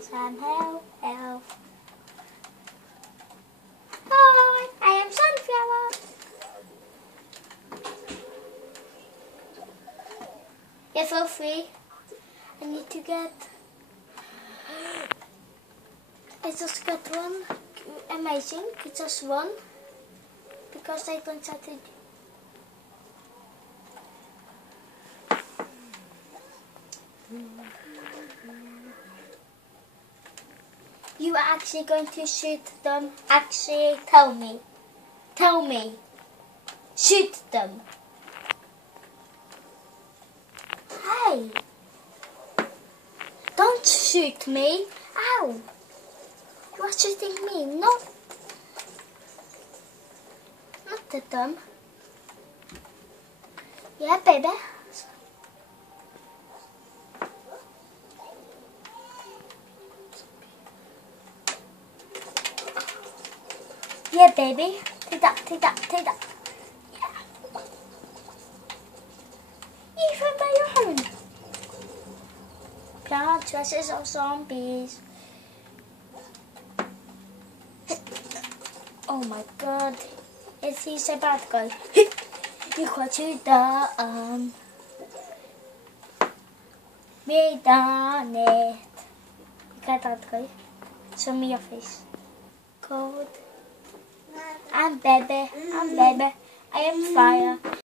Sun, help, help. Hi, I am Sunflower. Level 3. I need to get... I just got one. Amazing. Just one. Because I don't have to... You are actually going to shoot them. Actually, tell me. Tell me. Shoot them. Hey. Don't shoot me. Ow. You are shooting me. Not at them. Yeah, baby. Yeah, baby. Take that, take that, take that. Yeah. Even by your own. Plant dresses of zombies. Oh my god. Is he so bad, guys? You've got to done. We done it. Look at that, guy. Show me your face. Cold. I'm baby. I'm baby. I am fire.